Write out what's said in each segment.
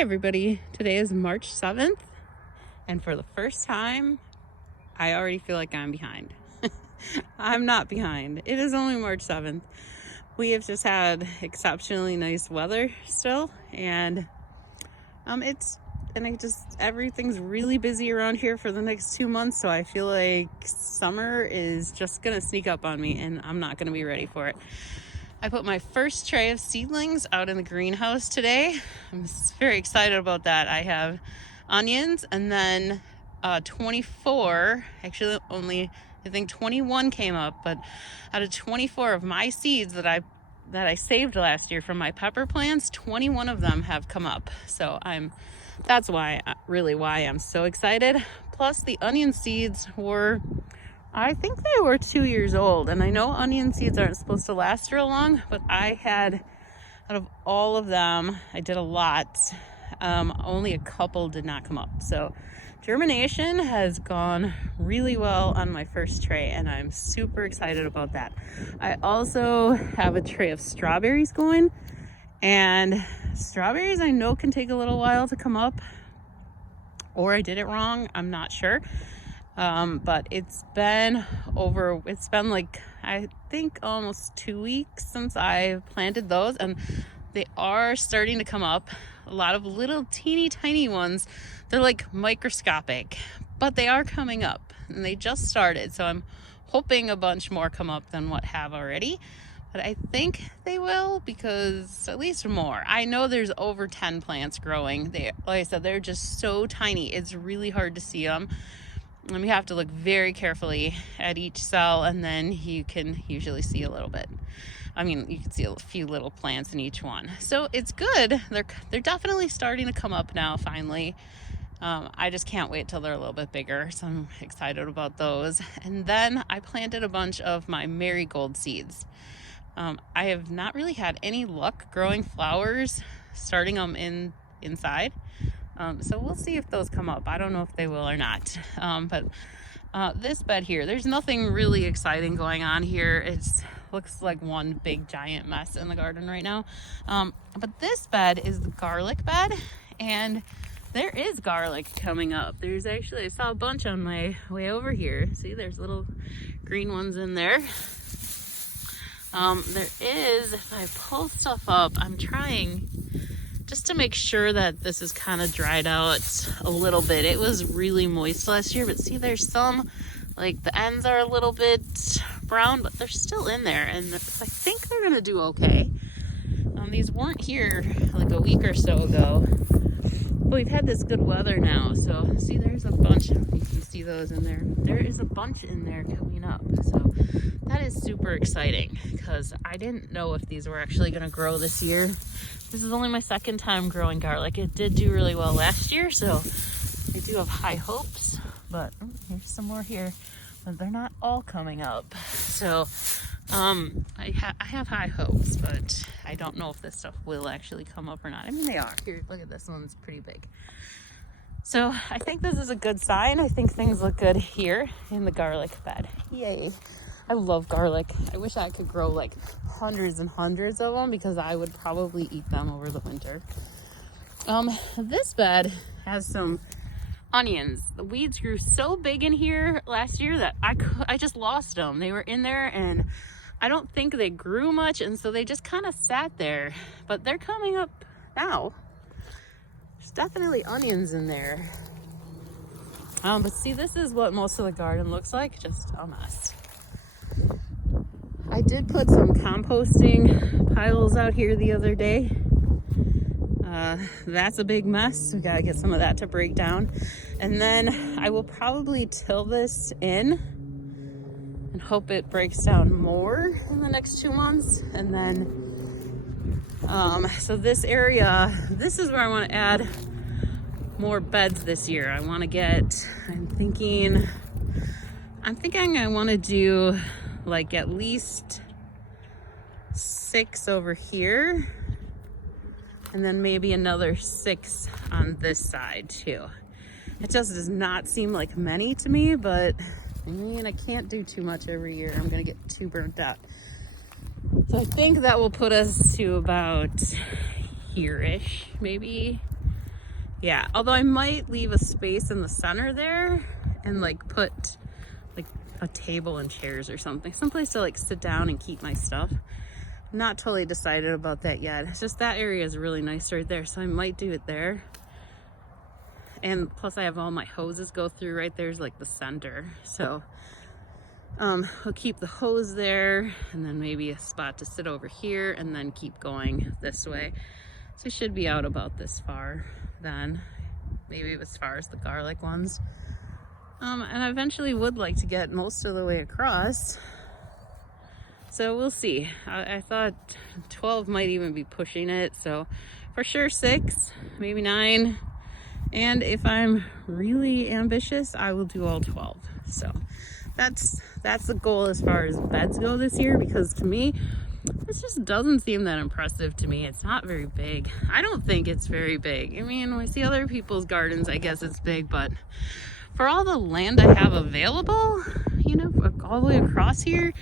Hi everybody, today is March 7th and for the first time I already feel like I'm behind. I'm not behind. It is only March 7th. We have just had exceptionally nice weather still, and everything's really busy around here for the next 2 months, so I feel like summer is just gonna sneak up on me and I'm not gonna be ready for it. I put my first tray of seedlings out in the greenhouse today. I'm very excited about that. I have onions and then 24, actually only I think 21 came up, but out of 24 of my seeds that I saved last year from my pepper plants, 21 of them have come up. So that's why I'm so excited. Plus the onion seeds I think they were 2 years old, and I know onion seeds aren't supposed to last real long, but I had, out of all of them, I did a lot. Only a couple did not come up. So germination has gone really well on my first tray, and I'm super excited about that. I also have a tray of strawberries going, and strawberries I know can take a little while to come up, or I did it wrong, I'm not sure. But it's been like, I think almost 2 weeks since I planted those, and they are starting to come up. A lot of little teeny tiny ones. They're like microscopic, but they are coming up and they just started. So I'm hoping a bunch more come up than what have already, but I think they will, because at least more. I know there's over 10 plants growing. Like I said, they're just so tiny. It's really hard to see them. And we have to look very carefully at each cell, and then you can usually see a little bit. I mean, you can see a few little plants in each one. So it's good. They're definitely starting to come up now, finally. I just can't wait till they're a little bit bigger, so I'm excited about those. And then I planted a bunch of my marigold seeds. I have not really had any luck growing flowers, starting them inside. So we'll see if those come up. I don't know if they will or not. But this bed here, there's nothing really exciting going on here. It looks like one big giant mess in the garden right now. But this bed is the garlic bed, and there is garlic coming up. I saw a bunch on my way over here. See, there's little green ones in there. If I pull stuff up, I'm trying just to make sure that this is kind of dried out a little bit. It was really moist last year, but see, there's some, like the ends are a little bit brown, but they're still in there, and I think they're gonna do okay. These weren't here like a week or so ago, but we've had this good weather now. So see, there's a bunch. You can see those in there. There is a bunch in there coming up. So that is super exciting, because I didn't know if these were actually gonna grow this year. This is only my second time growing garlic. It did do really well last year, so I do have high hopes. But here's some more here, but they're not all coming up. So I have high hopes, but I don't know if this stuff will actually come up or not. I mean, they are. Here, look at this one's pretty big. So I think this is a good sign. I think things look good here in the garlic bed. Yay. I love garlic. I wish I could grow like hundreds and hundreds of them, because I would probably eat them over the winter. This bed has some onions. The weeds grew so big in here last year that I just lost them. They were in there, and I don't think they grew much, and so they just kind of sat there. But they're coming up now. There's definitely onions in there. But see, this is what most of the garden looks like, just a mess. I did put some composting piles out here the other day. That's a big mess. We gotta get some of that to break down. And then I will probably till this in and hope it breaks down more in the next 2 months. And then, so this area, this is where I want to add more beds this year. I'm thinking I want to do like at least 6 over here, and then maybe another 6 on this side too. It just does not seem like many to me, but I mean, I can't do too much every year. I'm gonna get too burnt out. So I think that will put us to about here-ish, maybe. Yeah, although I might leave a space in the center there and like put like a table and chairs or something, someplace to like sit down and keep my stuff. Not totally decided about that yet. It's just that area is really nice right there, so I might do it there. And plus I have all my hoses go through right there's like the center, so I'll keep the hose there, and then maybe a spot to sit over here, and then keep going this way. So I should be out about this far then, maybe as far as the garlic ones. And I eventually would like to get most of the way across. So we'll see. I thought 12 might even be pushing it, so for sure 6, maybe 9. And if I'm really ambitious, I will do all 12. So that's the goal as far as beds go this year, because to me, this just doesn't seem that impressive to me. It's not very big. I don't think it's very big. I mean, when I see other people's gardens, I guess it's big, but for all the land I have available, you know, all the way across here,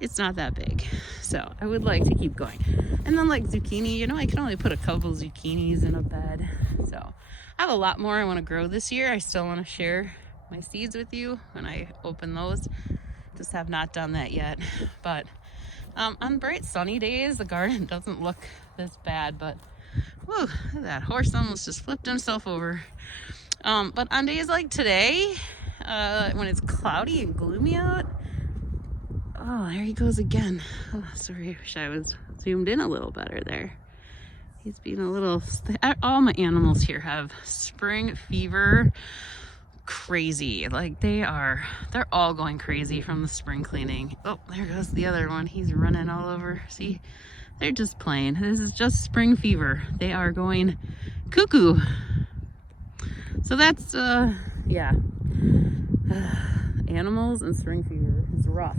it's not that big. So I would like to keep going. And then like zucchini, you know, I can only put a couple zucchinis in a bed. So I have a lot more I want to grow this year. I still want to share my seeds with you when I open those. Just have not done that yet. But on bright sunny days, the garden doesn't look this bad, but whew, that horse almost just flipped himself over. But on days like today, when it's cloudy and gloomy out, oh, there he goes again. Oh, sorry, I wish I was zoomed in a little better there. He's being a little, all my animals here have spring fever crazy. Like they're all going crazy from the spring cleaning. Oh, there goes the other one. He's running all over. See, they're just playing. This is just spring fever. They are going cuckoo. So that's, yeah. Animals and spring fever is rough.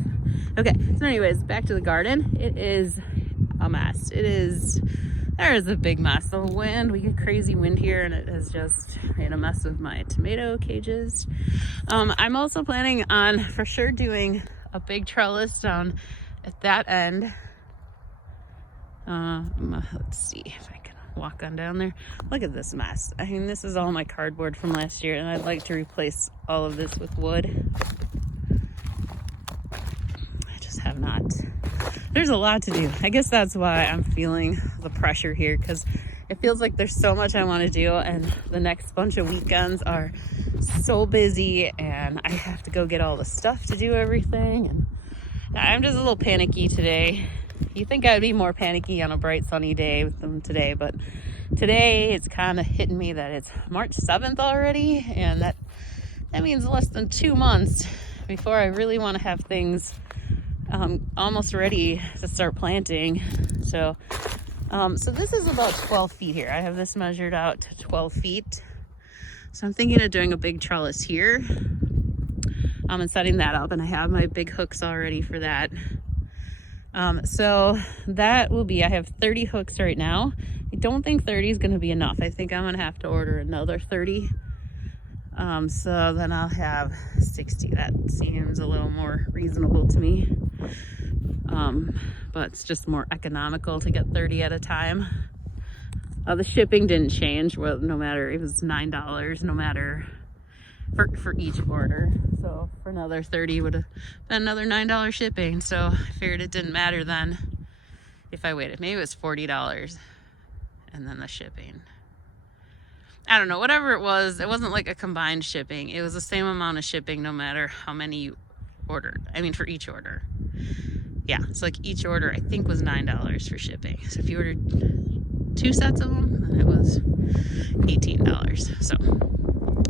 Okay, so anyways, back to the garden. It is a mess. There is a big mess. The wind, we get crazy wind here, and it has just made a mess of my tomato cages. I'm also planning on for sure doing a big trellis down at that end. Let's see if I can walk on down there. Look at this mess. I mean, this is all my cardboard from last year, and I'd like to replace all of this with wood. I just have not. There's a lot to do. I guess that's why I'm feeling the pressure here, because it feels like there's so much I want to do, and the next bunch of weekends are so busy, and I have to go get all the stuff to do everything, and I'm just a little panicky today. You think I'd be more panicky on a bright sunny day with them today, but today it's kind of hitting me that it's March 7th already, and that means less than 2 months before I really want to have things almost ready to start planting. So this is about 12 feet here. I have this measured out to 12 feet. So I'm thinking of doing a big trellis here. And setting that up, and I have my big hooks already for that. So that will be, I have 30 hooks right now. I don't think 30 is going to be enough. I think I'm going to have to order another 30. So then I'll have 60. That seems a little more reasonable to me. But it's just more economical to get 30 at a time. The shipping didn't change. Well, no matter, it was $9 no matter for each order. So for another 30 would have been another $9 shipping. So I figured it didn't matter then if I waited. Maybe it was $40 and then the shipping. I don't know, whatever it wasn't like a combined shipping. It was the same amount of shipping no matter how many you ordered. I mean, for each order. Yeah, so like each order I think was $9 for shipping. So if you ordered 2 sets of them, then it was $18. So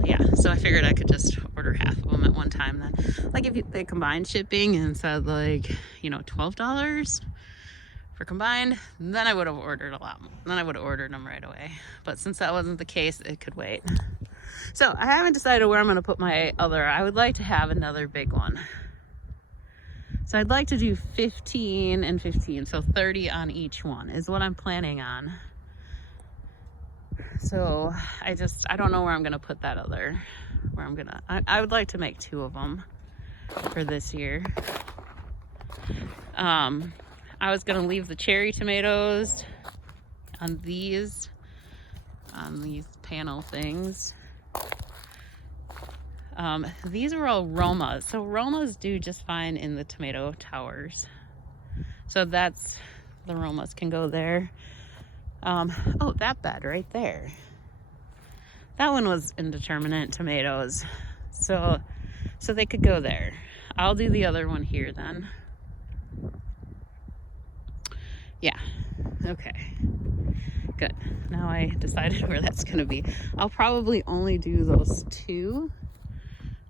yeah, so I figured I could just order half of them at one time then. Like if they combined shipping and said like, you know, $12 for combined, then I would have ordered a lot more. Then I would have ordered them right away. But since that wasn't the case, it could wait. So I haven't decided where I'm going to put my other. I would like to have another big one. So I'd like to do 15 and 15. So 30 on each one is what I'm planning on. So I don't know where I'm going to put that other, I would like to make 2 of them for this year. I was going to leave the cherry tomatoes on these on these panel things. These are all Romas. So Romas do just fine in the tomato towers. So that's, the Romas can go there. Oh, that bed right there. That one was indeterminate tomatoes. So they could go there. I'll do the other one here then. Yeah, okay, good. Now I decided where that's gonna be. I'll probably only do those two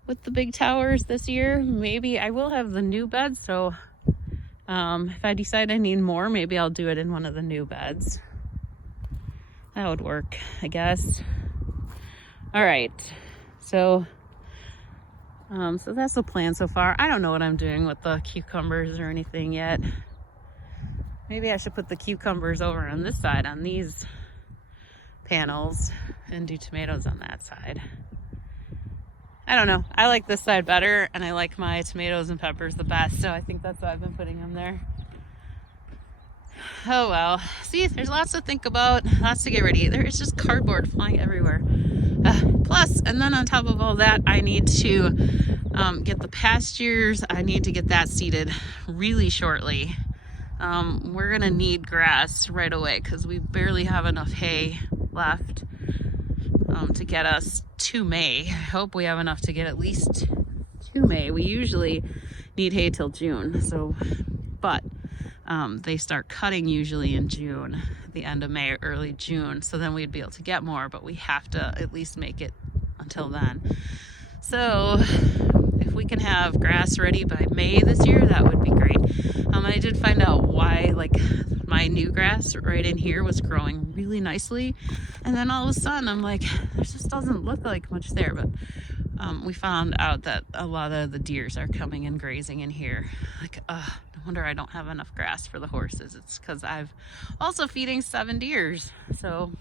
with the big towers this year. Maybe I will have the new beds, so if I decide I need more, maybe I'll do it in one of the new beds. That would work, I guess. All right, so that's the plan so far. I don't know what I'm doing with the cucumbers or anything yet. Maybe I should put the cucumbers over on this side, on these panels, and do tomatoes on that side. I don't know. I like this side better, and I like my tomatoes and peppers the best, so I think that's why I've been putting them there. Oh well. See, there's lots to think about, lots to get ready. There is just cardboard flying everywhere. Plus, and then on top of all that, I need to get the pastures. I need to get that seeded really shortly. We're gonna need grass right away because we barely have enough hay left to get us to May. I hope we have enough to get at least to May. We usually need hay till June, so but they start cutting usually in June, the end of May or early June, so then we'd be able to get more, but we have to at least make it until then. So if we can have grass ready by May this year, that would be great. I did find out why, like, my new grass right in here was growing really nicely, and then all of a sudden I'm like, there just doesn't look like much there. But we found out that a lot of the deers are coming and grazing in here. Like, no wonder I don't have enough grass for the horses. It's because I've also feeding 7 deers. So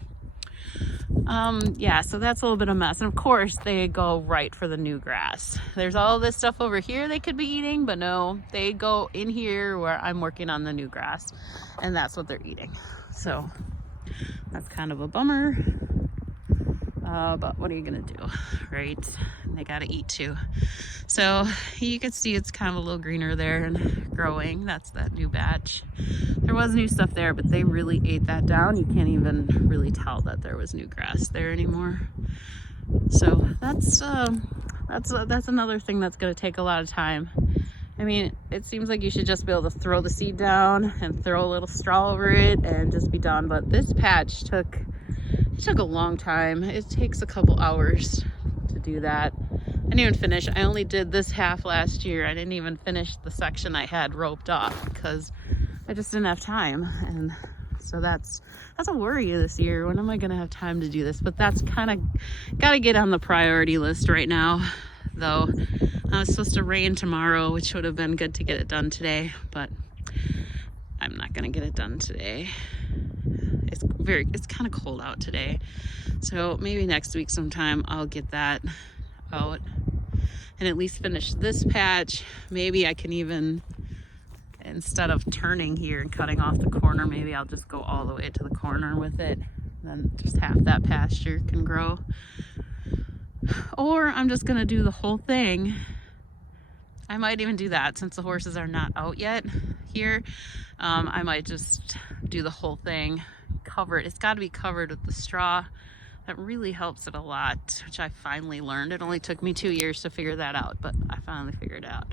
yeah, so that's a little bit of a mess. And of course they go right for the new grass. There's all this stuff over here they could be eating, but no, they go in here where I'm working on the new grass, and that's what they're eating. So that's kind of a bummer. But what are you gonna do, right? They gotta eat too. So you can see it's kind of a little greener there and growing. That's that new batch. There was new stuff there, but they really ate that down. You can't even really tell that there was new grass there anymore. So that's another thing that's gonna take a lot of time. I mean, it seems like you should just be able to throw the seed down and throw a little straw over it and just be done. But this patch took a long time. It takes a couple hours to do that. I didn't even finish. I only did this half last year. I didn't even finish the section I had roped off because I just didn't have time. And so that's a worry this year. When am I gonna have time to do this? But that's kind of gotta get on the priority list right now, though. It's supposed to rain tomorrow, which would have been good to get it done today, but I'm not gonna get it done today. It's kind of cold out today, so maybe next week sometime I'll get that out and at least finish this patch. Maybe I can even, instead of turning here and cutting off the corner, maybe I'll just go all the way to the corner with it, then just half that pasture can grow. Or I'm just gonna do the whole thing. I might even do that since the horses are not out yet here. I might just do the whole thing, cover it. It's got to be covered with the straw. That really helps it a lot, which I finally learned. It only took me 2 years to figure that out, but I finally figured it out.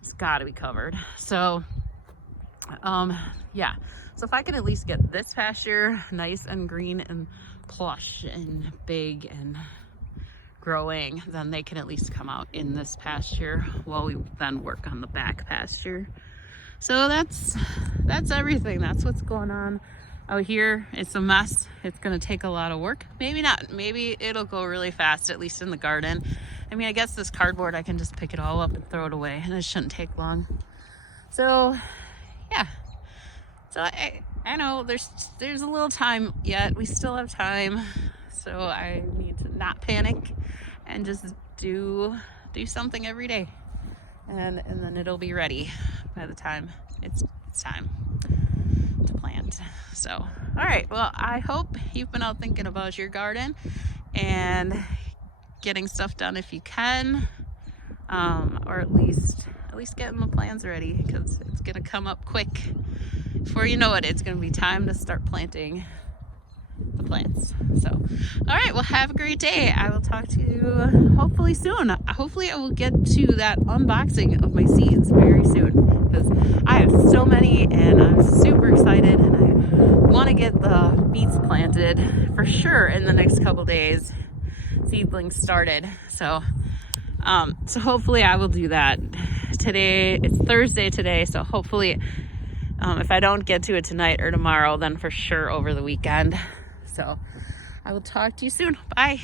It's got to be covered. So yeah, so if I can at least get this pasture nice and green and plush and big and growing, then they can at least come out in this pasture while we then work on the back pasture. So that's everything. That's what's going on out here. It's a mess. It's gonna take a lot of work. Maybe not. Maybe it'll go really fast, at least in the garden. I mean, I guess this cardboard, I can just pick it all up and throw it away, and it shouldn't take long. So yeah, so I know there's a little time yet. We still have time, so I need to not panic and just do something every day, and then it'll be ready by the time it's time to plant. weekend. So, all right. Well, I hope you've been out thinking about your garden and getting stuff done if you can, or at least getting the plants ready, because it's gonna come up quick. Before you know it, it's gonna be time to start planting the plants. So, all right, well, have a great day. I will talk to you hopefully soon. Hopefully I will get to that unboxing of my seeds very soon, because I have so many and I'm super excited, and I want to get the beets planted for sure in the next couple days, seedlings started. So hopefully I will do that today. It's Thursday today, so hopefully if I don't get to it tonight or tomorrow, then for sure over the weekend. So I will talk to you soon. Bye.